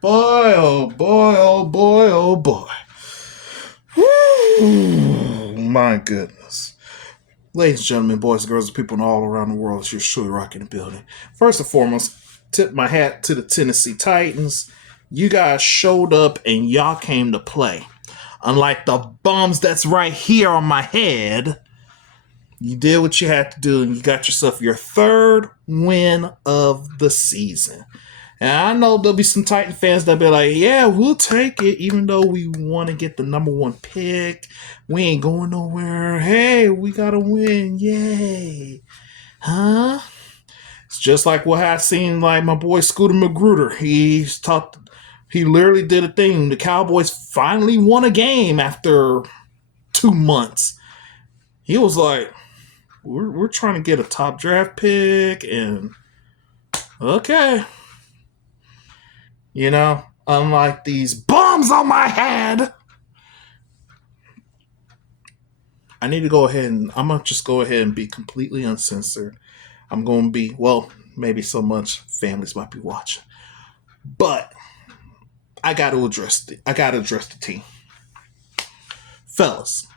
Boy, oh boy, oh boy, oh boy. Woo, my goodness. Ladies and gentlemen, boys and girls, and people all around the world, it's your truly rocking the building. First and foremost, tip my hat to the Tennessee Titans. You guys showed up and y'all came to play. Unlike the bums that's right here on my head, you did what you had to do and you got yourself your third win of the season. And I know there'll be some Titan fans that'll be like, yeah, we'll take it, even though we want to get the number one pick. We ain't going nowhere. Hey, we got to win. Yay. Huh? It's just like what I seen like my boy Scooter Magruder. He literally did a thing. The Cowboys finally won a game after 2 months. He was like, we're trying to get a top draft pick and okay. Unlike these bombs on my head. I need to go ahead and I'm going to just go ahead and be completely uncensored. I'm going to be, well, maybe so much families might be watching. But I got to address the team. Fellas,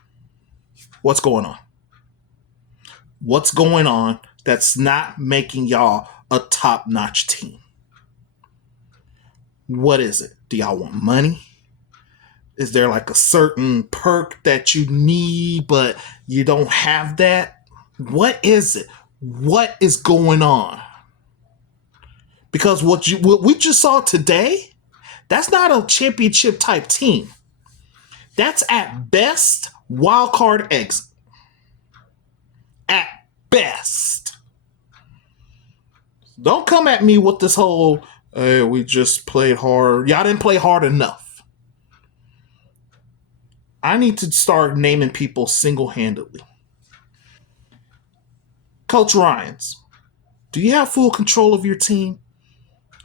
what's going on? What's going on that's not making y'all a top-notch team? What is it? Do y'all want money? Is there like a certain perk that you need, but you don't have that? What is it? What is going on? Because what we just saw today, that's not a championship type team. That's at best wild card exit. At best. Don't come at me with this whole, hey, we just played hard. Y'all didn't play hard enough. I need to start naming people single-handedly. Coach Ryans, do you have full control of your team?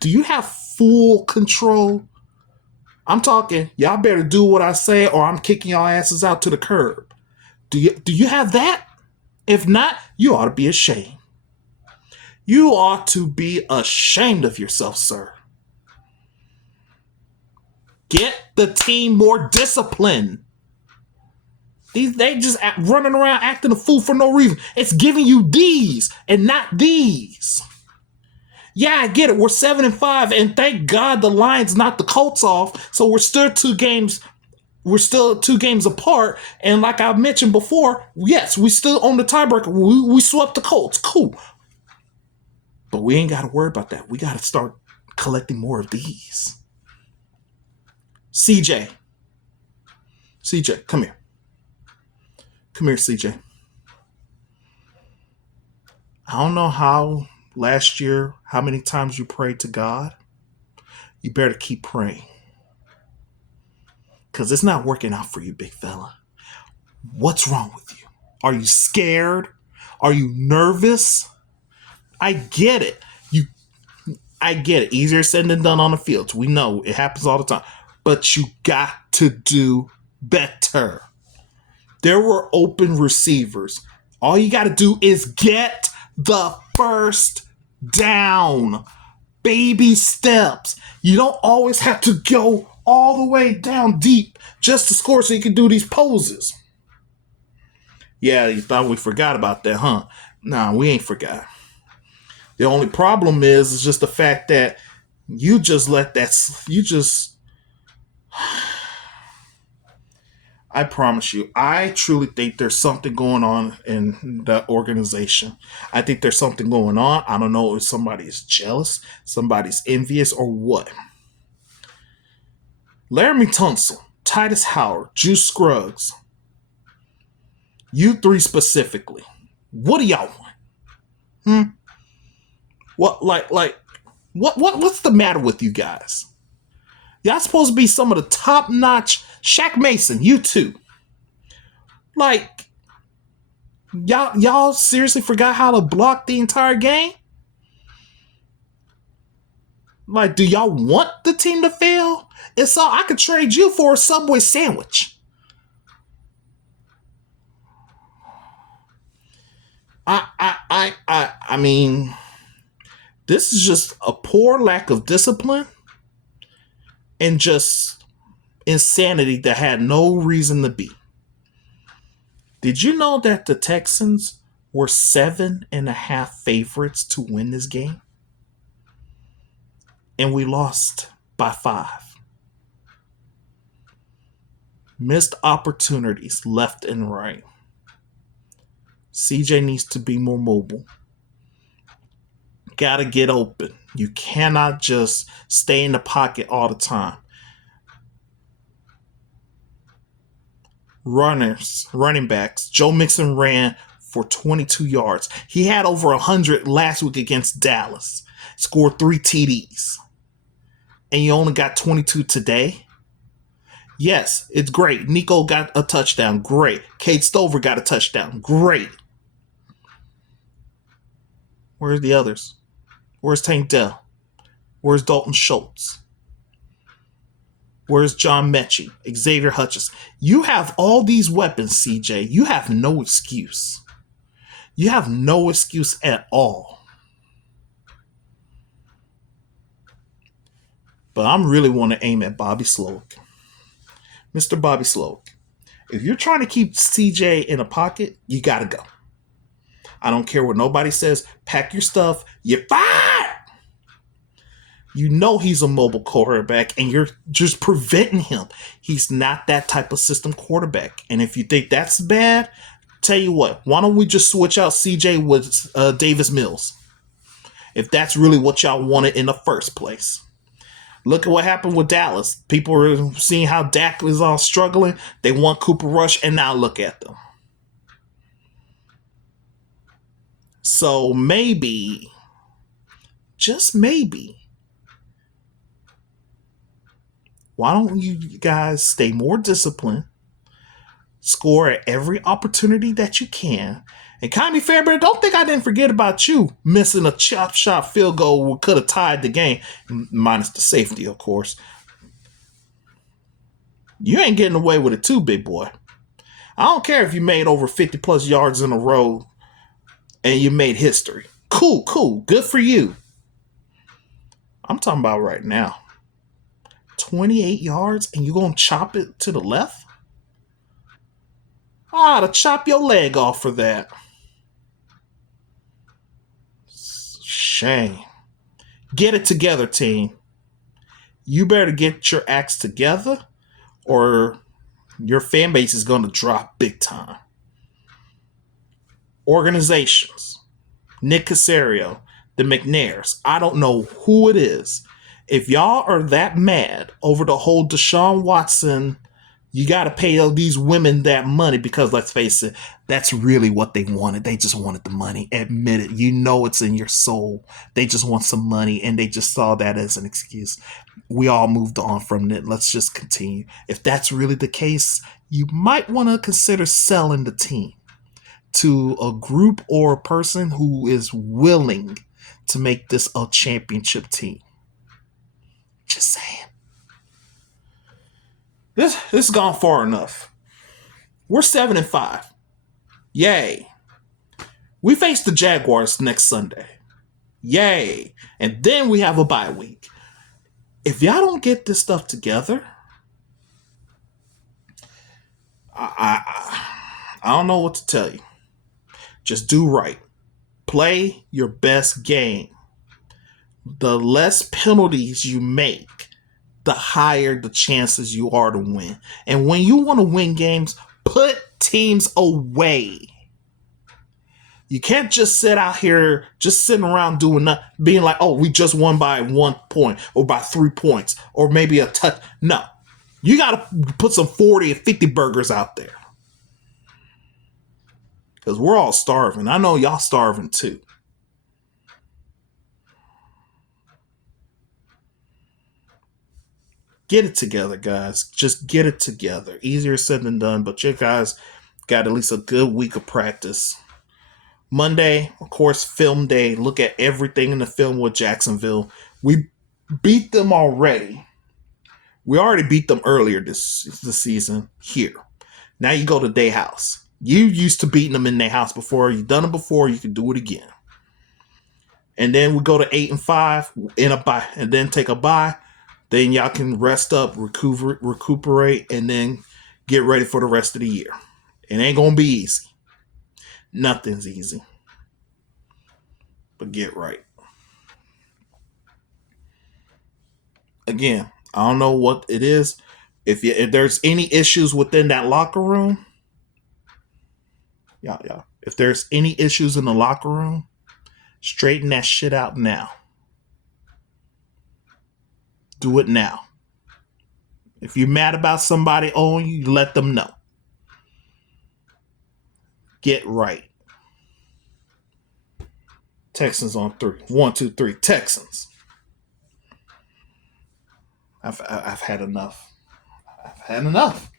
Do you have full control? I'm talking, y'all better do what I say or I'm kicking y'all asses out to the curb. Do you have that? If not, you ought to be ashamed. You ought to be ashamed of yourself, sir. Get the team more disciplined. They just running around acting a fool for no reason. It's giving you these and not these. Yeah, I get it. We're 7-5, and thank God the Lions knocked the Colts off. So we're still 2 games. We're still 2 games apart. And like I mentioned before, yes, we still own the tiebreaker. We swept the Colts. Cool. But we ain't got to worry about that. We got to start collecting more of these. CJ, come here. Come here, CJ. I don't know how last year, how many times you prayed to God. You better keep praying. Because it's not working out for you, big fella. What's wrong with you? Are you scared? Are you nervous? I get it. I get it. Easier said than done on the fields. We know it happens all the time. But you got to do better. There were open receivers. All you got to do is get the first down. Baby steps. You don't always have to go all the way down deep just to score so you can do these poses. Yeah, you thought we forgot about that, huh? Nah, we ain't forgot. The only problem is just the fact that you just let that, I promise you, I truly think there's something going on in the organization. I think there's something going on. I don't know if somebody is jealous, somebody's envious, or what. Laramie Tunsil, Titus Howard, Juice Scruggs, you 3 specifically. What do y'all want? What's the matter with you guys? Y'all supposed to be some of the top-notch. Shaq Mason, you too. Like, y'all seriously forgot how to block the entire game? Like, do y'all want the team to fail? If so, I could trade you for a Subway sandwich. I mean, this is just a poor lack of discipline. and just insanity that had no reason to be. Did you know that the Texans were 7.5 favorites to win this game? And we lost by 5. Missed opportunities left and right. CJ needs to be more mobile. Gotta get open. You cannot just stay in the pocket all the time. Running backs. Joe Mixon ran for 22 yards. He had over 100 last week against Dallas. Scored 3 TDs. And you only got 22 today? Yes, it's great. Nico got a touchdown. Great. Cade Stover got a touchdown. Great. Where's the others? Where's Tank Dell? Where's Dalton Schultz? Where's John Mechie? Xavier Hutchins? You have all these weapons, CJ. You have no excuse. You have no excuse at all. But I'm really want to aim at Bobby Slowick. Mr. Bobby Slowick, if you're trying to keep CJ in a pocket, you got to go. I don't care what nobody says. Pack your stuff. You're fired. You know he's a mobile quarterback, and you're just preventing him. He's not that type of system quarterback. And if you think that's bad, tell you what, why don't we just switch out CJ with Davis Mills? If that's really what y'all wanted in the first place. Look at what happened with Dallas. People are seeing how Dak is all struggling. They want Cooper Rush, and now look at them. So maybe, just maybe, why don't you guys stay more disciplined, score at every opportunity that you can, and Connie Fairbairn, don't think I didn't forget about you missing a chop shot field goal that could have tied the game, minus the safety, of course. You ain't getting away with it too, big boy. I don't care if you made over 50 plus yards in a row and you made history. Cool. Good for you. I'm talking about right now. 28 yards and you're going to chop it to the left? To chop your leg off for that. Shame. Get it together, team. You better get your acts together or your fan base is going to drop big time. Organizations. Nick Caserio, the McNairs. I don't know who it is. If y'all are that mad over the whole Deshaun Watson, you got to pay these women that money because, let's face it, that's really what they wanted. They just wanted the money. Admit it. You know it's in your soul. They just want some money, and they just saw that as an excuse. We all moved on from it. Let's just continue. If that's really the case, you might want to consider selling the team to a group or a person who is willing to make this a championship team. Just saying. This has gone far enough. We're 7-5. Yay. We face the Jaguars next Sunday. Yay. And then we have a bye week. If y'all don't get this stuff together, I don't know what to tell you. Just do right. Play your best game. The less penalties you make, the higher the chances you are to win. And when you want to win games, put teams away. You can't just sit out here, just sitting around doing nothing, being like, oh, we just won by 1 point or by 3 points or maybe a touch. No. You got to put some 40 and 50 burgers out there. Because we're all starving. I know y'all starving too. Get it together, guys. Just get it together. Easier said than done, but you guys got at least a good week of practice. Monday, of course, film day. Look at everything in the film with Jacksonville. We beat them already. We already beat them earlier this season here. Now you go to their house. You used to beating them in their house before. You've done it before. You can do it again. And then we go to 8-5 in a bye, and then take a bye. Then y'all can rest up, recuperate, and then get ready for the rest of the year. It ain't gonna be easy. Nothing's easy. But get right. Again, I don't know what it is. If there's any issues within that locker room, y'all. If there's any issues in the locker room, straighten that shit out now. Do it now. If you're mad about somebody owing you, let them know. Get right. Texans on 3. 1, 2, 3. Texans. I've had enough. I've had enough.